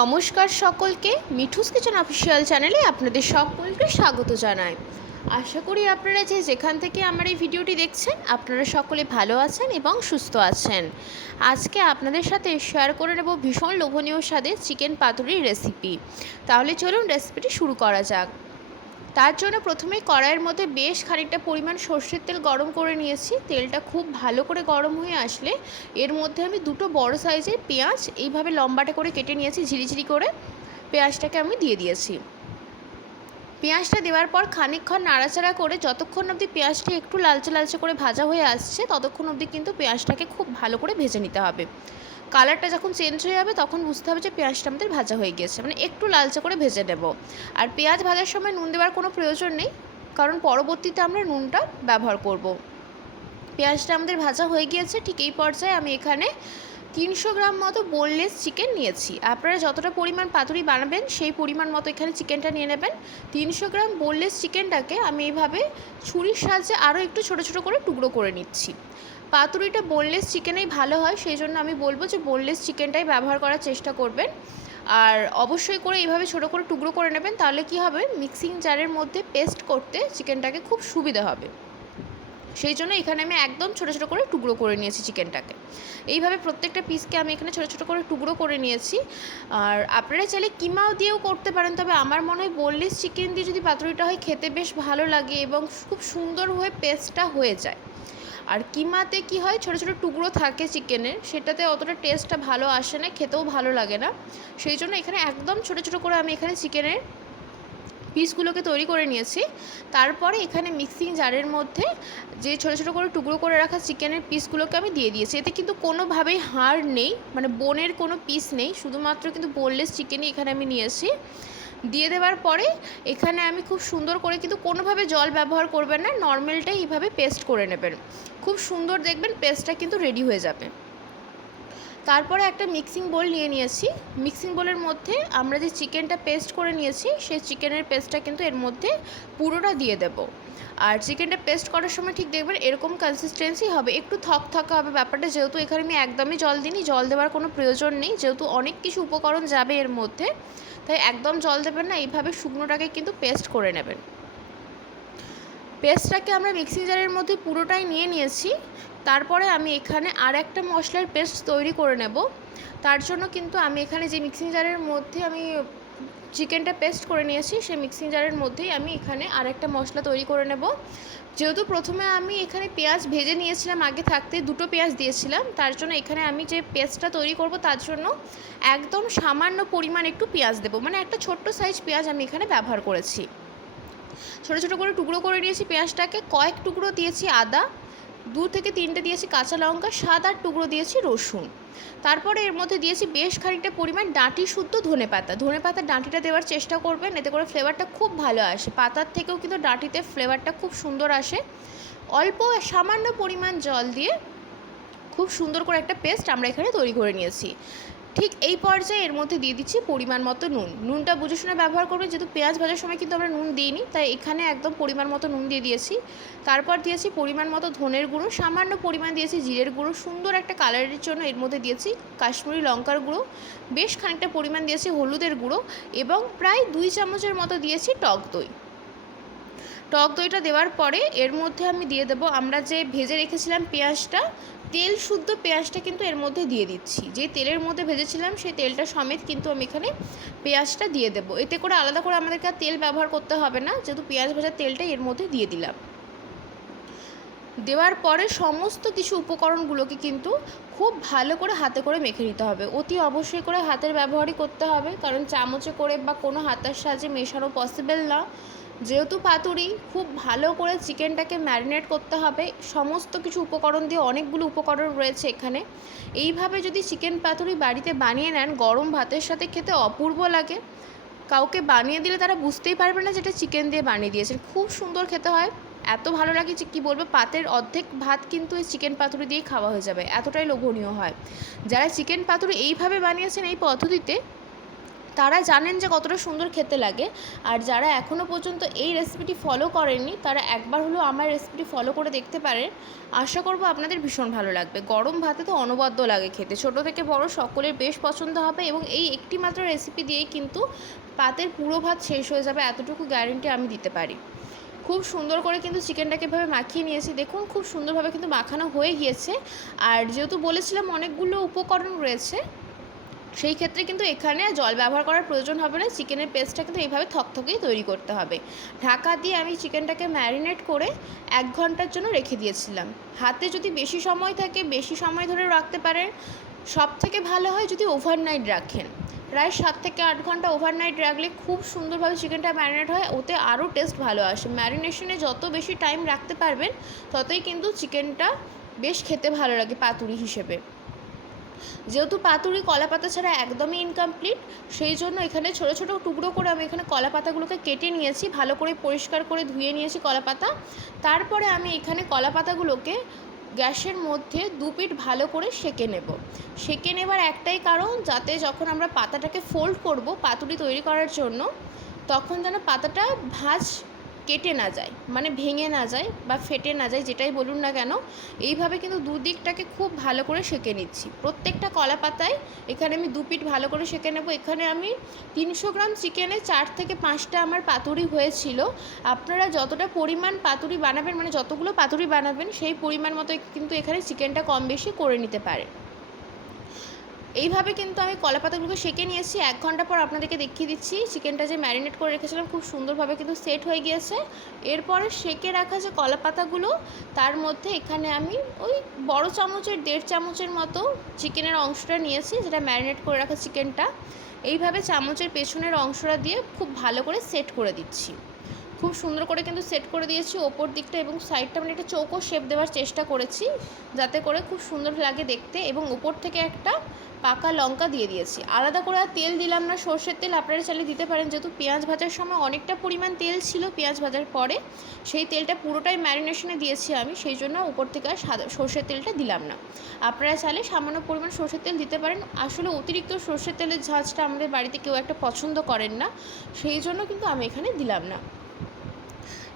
নমস্কার সকলকে, Mithu's kitchen official চ্যানেলে আপনাদের সকলকে স্বাগত জানাই। আশা করি আপনারা যেখান থেকে আমার এই ভিডিওটি দেখছেন আপনারা সকলে ভালো আছেন এবং সুস্থ আছেন। আজকে আপনাদের সাথে শেয়ার করে নেব ভীষণ লোভনীয় স্বাদের চিকেন পাতুরির রেসিপি। তাহলে চলুন রেসিপিটি শুরু করা যাক। তার জন্য প্রথমেই কড়াইয়ের মধ্যে বেশ খানিকটা পরিমাণ সর্ষের তেল গরম করে নিয়েছি। তেলটা খুব ভালো করে গরম হয়ে আসলে এর মধ্যে আমি দুটো বড় সাইজের পেঁয়াজ এইভাবে লম্বাটে করে কেটে নিয়েছি, ঝিরিঝিরি করে পেঁয়াজটাকে আমি দিয়ে দিয়েছি। পেঁয়াজটা দেওয়ার পর খানিকক্ষণ নাড়াচাড়া করে যতক্ষণ অবধি পেঁয়াজটা একটু লালচে লালচে করে ভাজা হয়ে আসছে ততক্ষণ অবধি কিন্তু পেঁয়াজটাকে খুব ভালো করে ভেজে নিতে হবে। কালারটা যখন চেঞ্জ হয়ে যাবে তখন বুঝতে হবে যে পেঁয়াজটা আমাদের ভাজা হয়ে গিয়েছে, মানে একটু লালচে করে ভেজে নেব। আর পেঁয়াজ ভাজার সময় নুন দেওয়ার কোনো প্রয়োজন নেই, কারণ পরবর্তীতে আমরা নুনটা ব্যবহার করব। পেঁয়াজটা আমাদের ভাজা হয়ে গিয়েছে। ঠিক এই পর্যায়ে আমি এখানে 300 গ্রাম মতো বোনলেস চিকেন নিয়েছি। আপনারা যতটা পরিমাণ পাতুরি বানাবেন সেই পরিমাণ মতো এখানে চিকেনটা নিয়ে নেবেন। 300 গ্রাম বোনলেস চিকেনটাকে আমি এইভাবে ছুরির সাহায্যে আরও একটু ছোটো ছোটো করে টুকরো করে নিচ্ছি। পাতুরিটা বোনলেস চিকেনেই ভালো হয়, সেই জন্য আমি বলবো যে বোনলেস চিকেনটাই ব্যবহার করার চেষ্টা করবেন। আর অবশ্যই করে এইভাবে ছোটো করে টুকরো করে নেবেন, তাহলে কি হবে, মিক্সিং জারের মধ্যে পেস্ট করতে চিকেনটাকে খুব সুবিধা হবে। সেই জন্য এখানে আমি একদম ছোটো ছোটো করে টুকরো করে নিয়েছি চিকেনটাকে। এইভাবে প্রত্যেকটা পিসকে আমি এখানে ছোটো ছোটো করে টুকরো করে নিয়েছি। আর আপনারা চাইলে কিমাও দিয়েও করতে পারেন, তবে আমার মনে হয় বোনলেস চিকেন দিয়ে যদি পাতুরিটা হয় খেতে বেশ ভালো লাগে এবং খুব সুন্দর হয়ে পেস্টটা হয়ে যায়। আর কিমাতে কি হয়, ছোটো ছোটো টুকরো থাকে চিকেনের, সেটাতে অতটা টেস্টটা ভালো আসে না, খেতেও ভালো লাগে না। সেই জন্য এখানে একদম ছোটো ছোটো করে আমি এখানে চিকেনের পিসগুলোকে তৈরি করে নিয়েছি। তারপরে এখানে মিক্সিং জারের মধ্যে যে ছোটো ছোটো করে টুকরো করে রাখা চিকেনের পিসগুলোকে আমি দিয়ে দিয়েছি। এতে কিন্তু কোনোভাবেই হাড় নেই, মানে বোনের কোনো পিস নেই, শুধুমাত্র কিন্তু বোনলেস চিকেনই এখানে আমি নিয়েছি। দিয়ে দেওয়ার পরে এখানে আমি খুব সুন্দর করে, কিন্তু কোনোভাবে জল ব্যবহার করবেন না, নর্মালটাই এইভাবে পেস্ট করে নেবেন। খুব সুন্দর দেখবেন পেস্টটা কিন্তু রেডি হয়ে যাবে। তারপরে একটা মিক্সিং বোল নিয়ে নিয়েছি। মিক্সিং বোলের মধ্যে আমরা যে চিকেনটা পেস্ট করে নিয়েছি সেই চিকেনের পেস্টটা কিন্তু এর মধ্যে পুরোটা দিয়ে দেব। আর চিকেনটা পেস্ট করার সময় ঠিক দেখবেন এরকম কনসিস্টেন্সি হবে, একটু থকথকা হবে ব্যাপারটা। যেহেতু এখানে আমি একদমই জল দিইনি, জল দেওয়ার কোনো প্রয়োজন নেই, যেহেতু অনেক কিছু উপকরণ যাবে এর মধ্যে, তাই একদম জল দেবেন না, এইভাবে শুকনোটাকে কিন্তু পেস্ট করে নেবেন। পেস্টটাকে আমরা মিক্সিং জারের মধ্যে পুরোটাই নিয়ে নিয়েছি। তারপরে আমি এখানে আর একটা মশলার পেস্ট তৈরি করে নেব। তার জন্য কিন্তু আমি এখানে যে মিক্সিং জারের মধ্যে আমি চিকেনটা পেস্ট করে নিয়েছি সেই মিক্সিং জারের মধ্যেই আমি এখানে আর একটা মশলা তৈরি করে নেব। যেহেতু প্রথমে আমি এখানে পেঁয়াজ ভেজে নিয়েছিলাম, আগে থাকতে দুটো পেঁয়াজ দিয়েছিলাম, তার জন্য এখানে আমি যে পেস্টটা তৈরি করব তার জন্য একদম সামান্য পরিমাণ একটু পেঁয়াজ দেবো, মানে একটা ছোট্ট সাইজ পেঁয়াজ আমি এখানে ব্যবহার করেছি। ছোটো ছোটো করে টুকরো করে নিয়েছি পেঁয়াজটাকে, কয়েক টুকরো দিয়েছি আদা, 2 থেকে 3টে দিয়েছি কাঁচা লঙ্কা, 7-8 টুকরো দিয়েছি রসুন। তারপরে এর মধ্যে দিয়েছি বেশ খানিকটা পরিমাণ ডাঁটি শুদ্ধ ধনেপাতার ডাঁটিটা দেওয়ার চেষ্টা করবেন, এতে করে ফ্লেভারটা খুব ভালো আসে। পাতার থেকেও কিন্তু ডাঁটিতে ফ্লেভারটা খুব সুন্দর আসে। অল্প সামান্য পরিমাণ জল দিয়ে খুব সুন্দর করে একটা পেস্ট আমরা এখানে তৈরি করে নিয়েছি। ঠিক এই পর্যায়ে এর মধ্যে দিয়ে দিচ্ছি পরিমাণ মতো নুন। নুনটা বুঝে শুনে ব্যবহার করবেন, যেহেতু পেঁয়াজ ভাজার সময় কিন্তু আমরা নুন দিইনি, তাই এখানে একদম পরিমাণ মতো নুন দিয়ে দিয়েছি। তারপর দিয়েছি পরিমাণ মতো ধনের গুঁড়ো, সামান্য পরিমাণ দিয়েছি জিরের গুঁড়ো, সুন্দর একটা কালারের জন্য এর মধ্যে দিয়েছি কাশ্মীরি লঙ্কার গুঁড়ো, বেশ খানিকটা পরিমাণ দিয়েছি হলুদের গুঁড়ো এবং প্রায় 2 চামচের মতো দিয়েছি টক দই। টক দইটা দেওয়ার পরে এর মধ্যে আমি দিয়ে দেবো আমরা যে ভেজে রেখেছিলাম পেঁয়াজটা, তেল শুদ্ধ পেঁয়াজটা কিন্তু এর মধ্যে দিয়ে দিচ্ছি। যে তেলের মধ্যে ভেজেছিলাম সেই তেলটা সমেত কিন্তু আমি এখানে পেঁয়াজটা দিয়ে দেবো। এতে করে আলাদা করে আমাদেরকে আর তেল ব্যবহার করতে হবে না, যেহেতু পেঁয়াজ ভাজার তেলটাই এর মধ্যে দিয়ে দিলাম। দেওয়ার পরে সমস্ত কিছু উপকরণগুলোকে কিন্তু খুব ভালো করে হাতে করে মেখে নিতে হবে। অতি অবশ্যই করে হাতের ব্যবহারই করতে হবে, কারণ চামচে করে বা কোনো হাতের সাহায্যে মেশানো পসিবল না। যেহেতু পাতুরি, খুব ভালো করে চিকেনটাকে ম্যারিনেট করতে হবে। সমস্ত কিছু উপকরণ দিয়ে, অনেকগুলো উপকরণ রয়েছে এখানে। এইভাবে যদি চিকেন পাতুরি বাড়িতে বানিয়ে নেন, গরম ভাতের সাথে খেতে অপূর্ব লাগে। কাউকে বানিয়ে দিলে তারা বুঝতেই পারবে না যেটা চিকেন দিয়ে বানিয়ে দিয়েছেন, খুব সুন্দর খেতে হয়। এত ভালো লাগে যে কী বলবো, পাতের অর্ধেক ভাত কিন্তু এই চিকেন পাতুরি দিয়েই খাওয়া হয়ে যাবে, এতটাই লোভনীয় হয়। যারা চিকেন পাতুরি এইভাবে বানিয়েছেন এই পদ্ধতিতে, তারা জানেন যে কতটা সুন্দর খেতে লাগে। আর যারা এখনও পর্যন্ত এই রেসিপিটি ফলো করেননি তারা একবার হলেও আমার রেসিপিটি ফলো করে দেখতে পারেন। আশা করব আপনাদের ভীষণ ভালো লাগবে। গরম ভাতে তো অনবদ্য লাগে খেতে, ছোট থেকে বড় সকলের বেশ পছন্দ হবে এবং এই একটি মাত্র রেসিপি দিয়েই কিন্তু পাতের পুরো ভাত শেষ হয়ে যাবে, এতটুকু গ্যারেন্টি আমি দিতে পারি। খুব সুন্দর করে কিন্তু চিকেনটাকে এভাবে মাখিয়ে নিয়েছি, দেখুন খুব সুন্দরভাবে কিন্তু মাখানো হয়ে গিয়েছে। আর যেহেতু বলেছিলাম অনেকগুলো উপকরণ রয়েছে, সেই ক্ষেত্রে কিন্তু এখানে জল ব্যবহার করার প্রয়োজন হবে না। চিকেনের পেস্টটা কিন্তু এইভাবে থকথকেই তৈরি করতে হবে। ঢাকা দিয়ে আমি চিকেনটাকে ম্যারিনেট করে 1 ঘন্টার জন্য রেখে দিয়েছিলাম। হাতে যদি বেশি সময় থাকে বেশি সময় ধরে রাখতে পারেন, সবথেকে ভালো হয় যদি ওভারনাইট রাখেন। প্রায় 7 থেকে 8 ঘন্টা ওভারনাইট রাখলে খুব সুন্দরভাবে চিকেনটা ম্যারিনেট হয়, ওতে আরও টেস্ট ভালো আসে। ম্যারিনেশনে যত বেশি টাইম রাখতে পারবেন ততই কিন্তু চিকেনটা বেশ খেতে ভালো লাগে পাতুরি হিসেবে। যেহেতু পাতুরি কলা পাতা ছাড়া একদমই ইনকমপ্লিট, সেই জন্য এখানে ছোটো ছোটো টুকরো করে আমি এখানে কলা পাতাগুলোকে কেটে নিয়েছি, ভালো করে পরিষ্কার করে ধুয়ে নিয়েছি কলা পাতা। তারপরে আমি এখানে কলা পাতাগুলোকে গ্যাসের মধ্যে 2 পিঠ ভালো করে সেঁকে নেব। সেঁকে নেবার একটাই কারণ, যাতে যখন আমরা পাতাটাকে ফোল্ড করব পাতুরি তৈরি করার জন্য, তখন যেন পাতাটা ভাঁজ কেটে না যায়, মানে ভেঙে না যায় বা ফেটে না যায়, যেটাই বলুন না কেন। এইভাবে কিন্তু দুদিকটাকে খুব ভালো করে সেঁকে নিচ্ছি। প্রত্যেকটা কলা পাতায় এখানে আমি 2 পিঠ ভালো করে সেঁকে নেব। এখানে আমি 300 গ্রাম চিকেনে 4 থেকে 5টা আমার পাতুরি হয়েছিল। আপনারা যতটা পরিমাণ পাতুরি বানাবেন, মানে যতগুলো পাতুরি বানাবেন সেই পরিমাণ মতো কিন্তু এখানে চিকেনটা কম বেশি করে নিতে পারেন। এইভাবে কিন্তু আমি কলা পাতাগুলোকে সেঁকে নিয়েছি। 1 ঘন্টা পর আপনাদেরকে দেখিয়ে দিচ্ছি চিকেনটা যে ম্যারিনেট করে রেখেছিলাম খুব সুন্দরভাবে কিন্তু সেট হয়ে গিয়েছে। এরপরে সেঁকে রাখা যে কলা পাতাগুলো, তার মধ্যে এখানে আমি ওই বড় চামচের 1.5 চামচের মতো চিকেনের অংশটা নিয়েছি, যেটা ম্যারিনেট করে রাখা চিকেনটা। এইভাবে চামচের পেছনের অংশটা দিয়ে খুব ভালো করে সেট করে দিচ্ছি। খুব সুন্দর করে কিন্তু সেট করে দিয়েছি ওপর দিকটা এবং সাইডটা, মানে একটা চৌকো শেপ দেওয়ার চেষ্টা করেছি যাতে করে খুব সুন্দর লাগে দেখতে। এবং উপর থেকে একটা পাকা লঙ্কা দিয়ে দিয়েছি। আলাদা করে আর তেল দিলাম না, সর্ষের তেল আপনারা চাইলে দিতে পারেন। যেহেতু পেঁয়াজ ভাজার সময় অনেকটা পরিমাণ তেল ছিল, পেঁয়াজ ভাজার পরে সেই তেলটা পুরোটাই ম্যারিনেশনে দিয়েছি আমি, সেই জন্য উপর থেকে আর সর্ষের তেলটা দিলাম না। আপনারা চাইলে সামান্য পরিমাণ সর্ষের তেল দিতে পারেন। আসলে অতিরিক্ত সর্ষের তেলের ঝাঁজটা আমাদের বাড়িতে কেউ একটা পছন্দ করেন না, সেই জন্য কিন্তু আমি এখানে দিলাম না।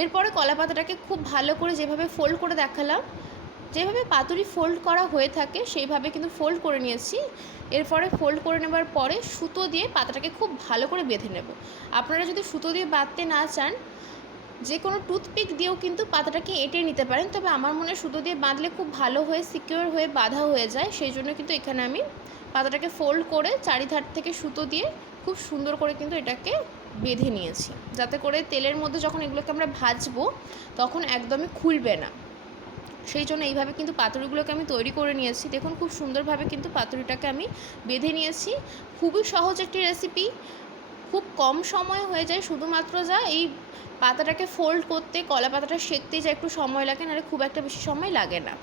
এরপরে কলা পাতাটাকে খুব ভালো করে যেভাবে ফোল্ড করে দেখালাম, যেভাবে পাতুরি ফোল্ড করা হয়ে থাকে সেইভাবে কিন্তু ফোল্ড করে নিয়েছি। এরপরে ফোল্ড করে নেবার পরে সুতো দিয়ে পাতাটাকে খুব ভালো করে বেঁধে নেব। আপনারা যদি সুতো দিয়ে বাঁধতে না চান, যে কোনো টুথপিক দিয়েও কিন্তু পাতাটাকে এঁটে নিতে পারেন, তবে আমার মনে হয় সুতো দিয়ে বাঁধলে খুব ভালো হয়ে সিকিউর হয়ে বাঁধা হয়ে যায়। সেই জন্য কিন্তু এখানে আমি পাতাটাকে ফোল্ড করে চারিধার থেকে সুতো দিয়ে খুব সুন্দর করে কিন্তু এটাকে বেঁধে নিয়েছি, যাতে করে তেলের মধ্যে যখন এগুলোকে আমরা ভাজবো তখন একদমই খুলবে না। সেই জন্য এইভাবে কিন্তু পাতুরিগুলোকে আমি তৈরি করে নিয়েছি। দেখুন খুব সুন্দরভাবে কিন্তু পাতুরিটাকে আমি বেঁধে নিয়েছি। খুবই সহজ একটি রেসিপি, খুব কম সময় হয়ে যায়। শুধুমাত্র যা এই পাতাটাকে ফোল্ড করতে, কলা পাতাটা সেঁকতে যা একটু সময় লাগে, নাহলে খুব একটা বেশি সময় লাগে না।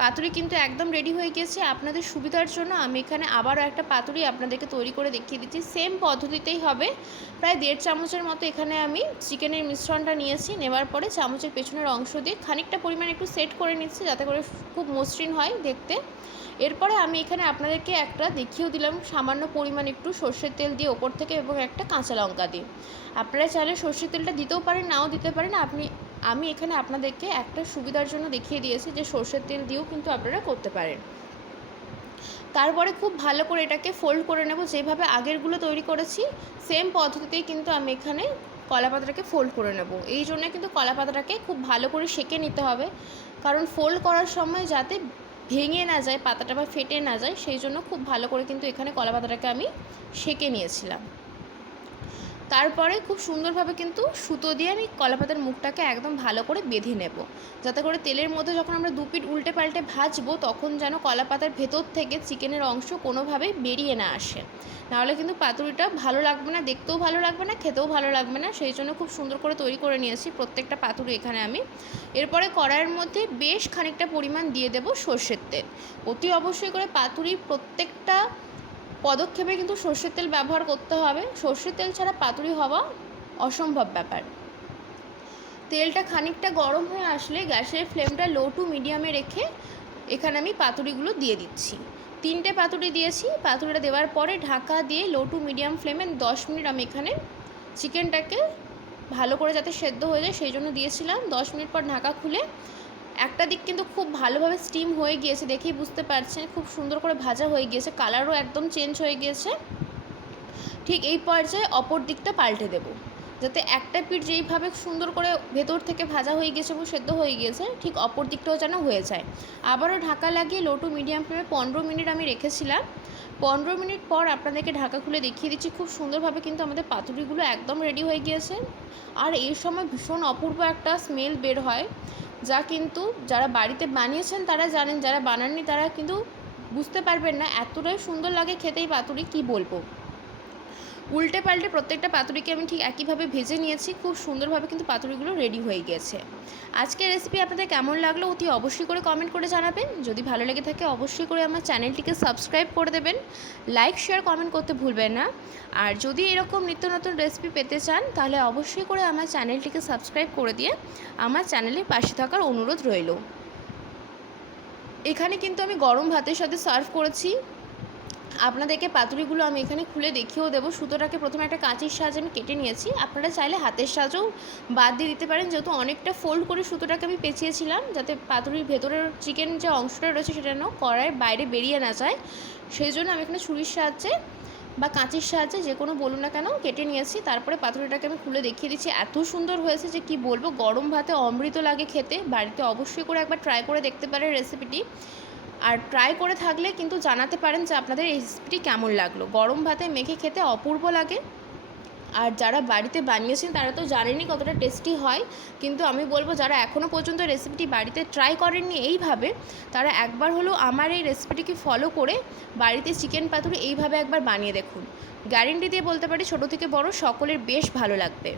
পাতুরি কিন্তু একদম রেডি হয়ে গিয়েছে। আপনাদের সুবিধার জন্য আমি এখানে আবারও একটা পাতুরি আপনাদেরকে তৈরি করে দেখিয়ে দিচ্ছি। সেম পদ্ধতিতেই হবে। প্রায় 1.5 চামচের মতো এখানে আমি চিকেনের মিশ্রণটা নিয়েছি। নেওয়ার পরে চামচের পেছনের অংশ দিয়ে খানিকটা পরিমাণ একটু সেট করে নিচ্ছি, যাতে করে খুব মসৃণ হয় দেখতে। এরপরে আমি এখানে আপনাদেরকে একটা দেখিয়েও দিলাম সামান্য পরিমাণ একটু সর্ষের তেল দিয়ে ওপর থেকে, এবং একটা কাঁচা লঙ্কা দিয়ে। আপনারা চাইলে সর্ষের তেলটা দিতেও পারেন, নাও দিতে পারেন। আমি এখানে আপনাদেরকে একটা সুবিধার জন্য দেখিয়ে দিয়েছি যে সর্ষের তেল দিয়েও কিন্তু আপনারা করতে পারেন। তারপরে খুব ভালো করে এটাকে ফোল্ড করে নেব, যেভাবে আগেরগুলো তৈরি করেছি সেম পদ্ধতিতেই কিন্তু আমি এখানে কলা পাতাটাকে ফোল্ড করে নেব। এই জন্য কিন্তু কলা পাতাটাকে খুব ভালো করে সেঁকে নিতে হবে, কারণ ফোল্ড করার সময় যাতে ভেঙে না যায় পাতাটা বা ফেটে না যায়, সেই জন্য খুব ভালো করে কিন্তু এখানে কলা পাতাটাকে আমি সেঁকে নিয়েছিলাম। তারপরে খুব সুন্দরভাবে কিন্তু সুতো দিয়ে আমি কলা পাতার মুখটাকে একদম ভালো করে বেঁধে নেব, যাতে করে তেলের মধ্যে যখন আমরা 2 পিঠ উল্টে পাল্টে ভাজবো তখন যেন কলা পাতার ভেতর থেকে চিকেনের অংশ কোনোভাবেই বেরিয়ে না আসে। নাহলে কিন্তু পাতুরিটা ভালো লাগবে না, দেখতেও ভালো লাগবে না, খেতেও ভালো লাগবে না। সেই জন্য খুব সুন্দর করে তৈরি করে নিয়েছি প্রত্যেকটা পাতুরি এখানে আমি। এরপরে কড়াইয়ের মধ্যে বেশ খানিকটা পরিমাণ দিয়ে দেব সর্ষের তেল। অতি অবশ্যই করে পাতুরির প্রত্যেকটা পদক্ষেপে কিন্তু সর্ষের তেল ব্যবহার করতে হবে। সর্ষের তেল ছাড়া পাতুরি হওয়া অসম্ভব ব্যাপার। তেলটা খানিকটা গরম হয়ে আসলে গ্যাসের ফ্লেমটা লো টু মিডিয়ামে রেখে এখানে আমি পাতুরিগুলো দিয়ে দিচ্ছি। 3টে পাতুরি দিয়েছি। পাতুরিটা দেওয়ার পরে ঢাকা দিয়ে লো টু মিডিয়াম ফ্লেমে 10 মিনিট আমি এখানে চিকেনটাকে ভালো করে যাতে সেদ্ধ হয়ে যায় সেই জন্য দিয়েছিলাম। 10 মিনিট পর ঢাকা খুলে একটা দিক কিন্তু খুব ভালোভাবে স্টিম হয়ে গিয়েছে, দেখেই বুঝতে পারছেন খুব সুন্দর করে ভাজা হয়ে গিয়েছে, কালারও একদম চেঞ্জ হয়ে গিয়েছে। ঠিক এই পর্যায়ে অপর দিকটা পাল্টে দেবো, যাতে একটা পিঠ যেইভাবে সুন্দর করে ভেতর থেকে ভাজা হয়ে গিয়েছে এবং সেদ্ধ হয়ে গিয়েছে ঠিক অপর দিকটাও যেন হয়ে যায়। আবারও ঢাকা লাগিয়ে লো টু মিডিয়াম ফ্লেমে 15 মিনিট আমি রেখেছিলাম। 15 মিনিট পর আপনাদেরকে ঢাকা খুলে দেখিয়ে দিচ্ছি, খুব সুন্দরভাবে কিন্তু আমাদের পাতুরিগুলো একদম রেডি হয়ে গিয়েছে। আর এই সময় ভীষণ অপূর্ব একটা স্মেল বের হয়, যা কিন্তু যারা বাড়িতে বানিয়েছেন তারা জানেন, যারা বানাননি তারা কিন্তু বুঝতে পারবেন না, এতটাই সুন্দর লাগে খেতে এই পাতুরি, কী বলবো। উল্টে পাল্টে প্রত্যেকটা পাতুরিকে আমি ঠিক একইভাবে ভেজে নিয়েছি, খুব সুন্দরভাবে কিন্তু পাতুরিগুলো রেডি হয়ে গিয়েছে। আজকের রেসিপি আপনাদের কেমন লাগলো অতি অবশ্যই করে কমেন্ট করে জানাবেন। যদি ভালো লেগে থাকে অবশ্যই করে আমার চ্যানেলটিকে সাবস্ক্রাইব করে দেবেন, লাইক শেয়ার কমেন্ট করতে ভুলবেন না। আর যদি এরকম নিত্য নতুন রেসিপি পেতে চান তাহলে অবশ্যই করে আমার চ্যানেলটিকে সাবস্ক্রাইব করে দিয়ে আমার চ্যানেলের পাশে থাকার অনুরোধ রইল। এখানে কিন্তু আমি গরম ভাতের সাথে সার্ভ করেছি। আপনাদেরকে পাতুরিগুলো আমি এখানে খুলে দেখিয়েও দেবো। সুতোটাকে প্রথমে একটা কাঁচির সাহায্যে আমি কেটে নিয়েছি, আপনারা চাইলে হাতের সাহায্যেও বাদ দিয়ে দিতে পারেন, যেহেতু অনেকটা ফোল্ড করে সুতোটাকে আমি পেঁচিয়েছিলাম যাতে পাতুরির ভেতরের চিকেন যে অংশটা রয়েছে সেটা যেন কড়াইয়ের বাইরে বেরিয়ে না যায়, সেই জন্য আমি এখানে ছুরির সাহায্যে বা কাঁচির সাহায্যে যে কোনো বলুন না কেন কেটে নিয়েছি। তারপরে পাতুরিটাকে আমি খুলে দেখিয়ে দিচ্ছি, এত সুন্দর হয়েছে যে কি বলবো, গরম ভাতে অমৃত লাগে খেতে। বাড়িতে অবশ্যই করে একবার ট্রাই করে দেখতে পারেন রেসিপিটি, আর ট্রাই করে থাকলে কিন্তু জানাতে পারেন যে আপনাদের এই রেসিপিটি কেমন লাগলো। গরম ভাতে মেখে খেতে অপূর্ব লাগে, আর যারা বাড়িতে বানিয়েছেন তারা তো জানেনই কতটা টেস্টি হয়, কিন্তু আমি বলবো যারা এখনও পর্যন্ত রেসিপিটি বাড়িতে ট্রাই করেননি এইভাবে, তারা একবার হলেও আমার এই রেসিপিটিকে ফলো করে বাড়িতে চিকেন পাতুরি এইভাবে একবার বানিয়ে দেখুন। গ্যারেন্টি দিয়ে বলতে পারি ছোটো থেকে বড় সকলের বেশ ভালো লাগবে।